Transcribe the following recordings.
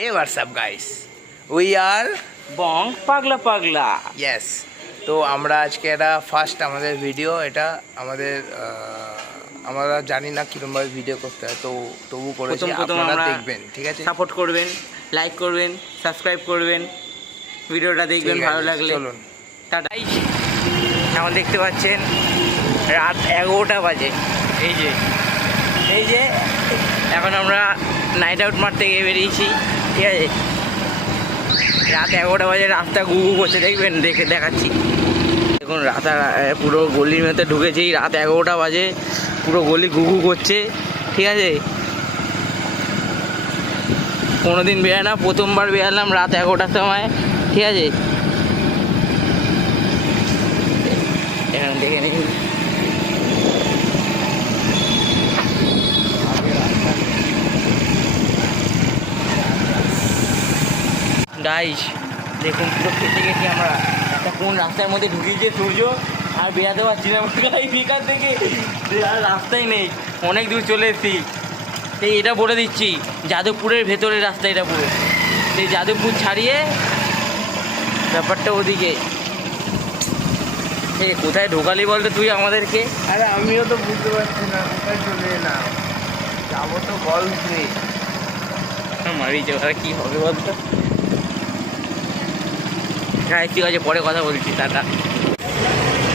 Hey, what's up guys? We are বং পাগলা পাগলা। yes. তো আমরা আজকে এটা ফার্স্ট আমাদের ভিডিও, এটা আমাদের আমরা জানি না কিরকমভাবে ভিডিও করতে হয়, তো তবু করেছি, আপনারা দেখবেন, ঠিক আছে? সাপোর্ট করবেন, লাইক করবেন, সাবস্ক্রাইব করবেন, ভিডিওটা দেখবেন ভালো লাগলে। চলুন। টাটা। এখন দেখতে পাচ্ছেন রাত 11টা বাজে। এই যে এখন আমরা নাইট আউট মারতে গিয়ে বেরিয়েছি, ঠিক আছে? রাত 11টা বাজে, রাস্তা গুগু করছে, দেখবেন, দেখাচ্ছি। দেখুন রাস্তা পুরো গলির মধ্যে ঢুকেছি, রাত 11টা বাজে, পুরো গলি গুগু করছে, ঠিক আছে? কোনোদিন বেরোয় না, প্রথমবার বেরোলাম রাত 11টার সময়, ঠিক আছে? এখন দেখে নিন গাইস, দেখুন পুরো ফেটে গেছি আমরা। একটা কোন রাস্তার মধ্যে ঢুকিয়েছে সূর্য, আর বেরাতে পারছি না এখান থেকে, আর রাস্তাই নেই, অনেক দূর চলে এসেছি। এই এটা বলে দিচ্ছি, যাদবপুরের ভেতরের রাস্তা এটা পুরো। সেই যাদবপুর ছাড়িয়ে ব্যাপারটা ওদিকে। এই কোথায় ঢোকালি বলতো তুই আমাদেরকে? আরে আমিও তো বুঝতে পারছি না কোথায় চলে এলাম, যাবো তো গল্পে। মারি যাওয়ার কী হবে বলতো? হ্যাঁ ঠিক আছে, পরে কথা বলছি, টাটা।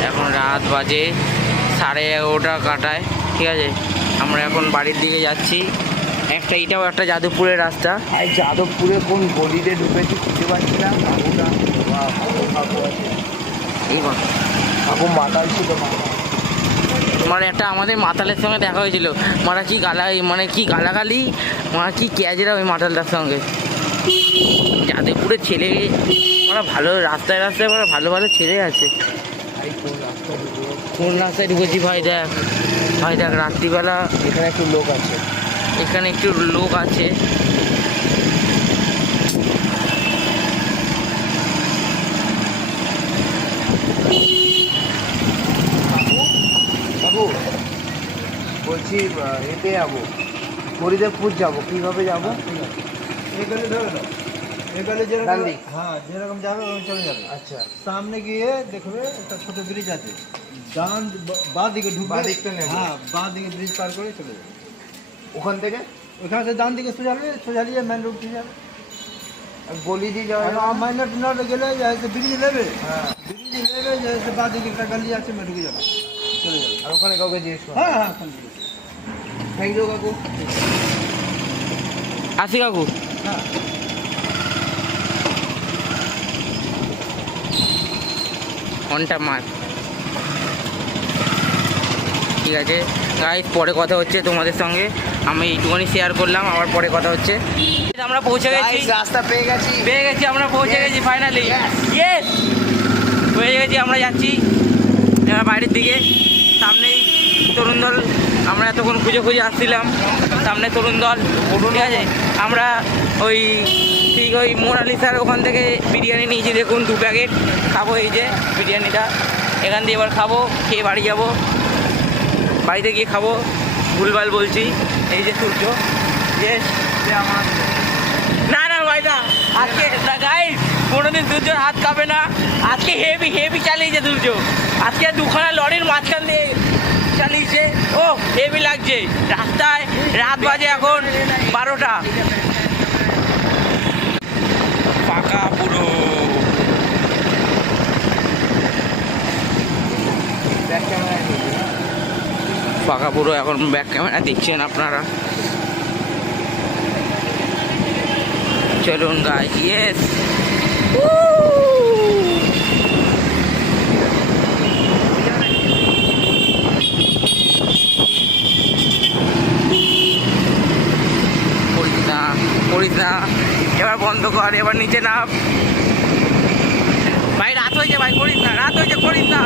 এখন রাত বাজে 11:30 কাটায়, ঠিক আছে? আমরা এখন বাড়ির দিকে যাচ্ছি। এটাও একটা যাদবপুরের রাস্তা। আর যাদবপুরে কোন গলিতে ঢুকেছি খুঁজে পাচ্ছি না। কাকু মাতাল ছিল, মানে একটা আমাদের মাতালের সঙ্গে দেখা হয়েছিল, মানে কি গালাগালি, মানে কি ক্যাজেরা ওই মাতালটার সঙ্গে। যাদবপুরের ছেলে মানে ভালো, রাস্তায় মানে ভালো ভালো ছেলে আছে। কোন রাস্তায় ঢুকেছি ভাই দেখ রাত্রিবেলা। এখানে একটু লোক আছে, বলছি এতে যাবো, হরিদেবপুর যাবো, কীভাবে যাবো? এই গলি ধরে নাও, এই গলি যেরকম, ডান দিক। হ্যাঁ যেরকম যাবে ওরকম চলে যাবে। আচ্ছা, সামনে গিয়ে দেখবে একটা ছোট ব্রিজ আছে, ডান বাঁ দিকে ঢুকবে, বাঁ দিকটা নেবে। হ্যাঁ বাঁ দিকে ব্রিজ পার করে চলে যাবে। ওখান থেকে ওখানে থেকে ডান দিকে সোজা নিয়ে মেন রোড দিয়ে যাবে। গলি দিয়ে যাওয়া যাবে? মাইন রোড না গেলে ব্রিজ নেবে, হ্যাঁ, ব্রিজ নেবে, যে বাঁ দিকে একটা গলি আছে, মেন ঢুকে যাবে, চলে যাবে। আর ওখানে কাউকে জিজ্ঞেস করো। হ্যাঁ হ্যাঁ ওখান থেকে। থ্যাংক ইউ কাকু। আসি কাকু। হ্যাঁ ঘন্টা মার, ঠিক আছে গাইস, পরে কথা হচ্ছে তোমাদের সঙ্গে। আমি এইটুকুনি শেয়ার করলাম, আবার পরে কথা হচ্ছে। আমরা পৌঁছে গেছি, রাস্তা পেয়ে গেছি, আমরা পৌঁছে গেছি ফাইনালি। ইয়েস, হয়ে গেছি, আমরা যাচ্ছি এবার বাইরের দিকে। সামনেই তরুণ দল, আমরা এতক্ষণ খুঁজে আসছিলাম, সামনে তরুণ দল, ঠিক আছে? আমরা ঠিক ওই মোনালিসার ওখান থেকে বিরিয়ানি নিয়েছি, দেখুন 2 প্যাকেট খাবো। এই যে বিরিয়ানিটা এখান দিয়ে এবার খাবো, খেয়ে বাড়ি যাবো, বাড়িতে গিয়ে খাবো। ভুলভাল বলছি। এই যে সূর্য, না ভাইদা, আজকে গাইস কোনোদিন সূর্যর হাত কাঁপে না। আজকে হেভি চালিয়েছে সূর্য, আজকে 2খানা লরির মাঝখান দিয়ে চালিয়েছে। ও হেভি লাগছে রাস্তায়। রাত বাজে এখন 12টা, ফাঁকা পুরো। ফাঁকা পুরো, এখন ব্যাক ক্যামেরা দেখছেন আপনারা। চলুন গাইস, ইয়েস, করিস না, এবার বন্ধ কর, এবার নিচে নাম ভাই। রাত হয়েছে ভাই, করিস না, করিস না।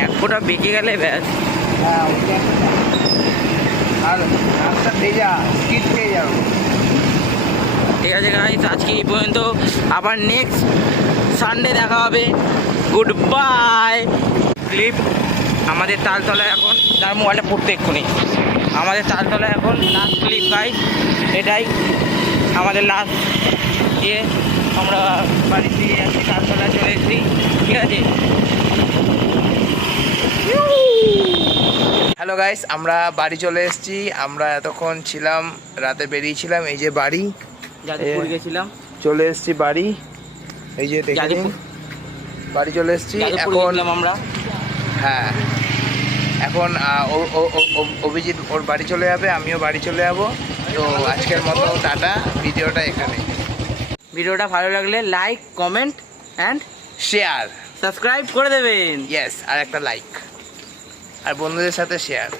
1 ফোঁটা বেঁকে গেলে ব্যাস। আর রাস্তা ভেজা, স্কিড খেয়ে যাবো। ঠিক আছে গাইস, আজকে এই পর্যন্ত, আবার নেক্সট সানডে দেখা হবে। Good bye. ক্লিপ আমাদের তালতলায় এখন, তার মোবাইলটা পড়তে এক্ষুনি। আমাদের তালতলা এখন লাস্ট ক্লিপ গাইস, এটাই আমাদের লাস্ট ইয়ে। আমরা বাড়ির দিকে যাচ্ছি, তালতলায় চলে এসেছি, ঠিক আছে। হ্যালো গাইস, আমরা বাড়ি চলে এসেছি। আমরা এতক্ষণ ছিলাম, রাতে বেরিয়েছিলাম, এই যে বাড়ি, যাদবপুর গেছিলাম, চলে এসেছি বাড়ি, এই যে দেখে নিন, বাড়ি চলে এসেছি এখন আমরা। হ্যাঁ, এখন অভিজিৎ ওর বাড়ি চলে যাবে, আমিও বাড়ি চলে যাব। তো আজকের মতো টাটা, ভিডিওটা এখানে। ভিডিওটা ভালো লাগলে like, comment and share, subscribe করে দেবেন। ইয়েস, আর একটা লাইক, আর বন্ধুদের সাথে শেয়ার।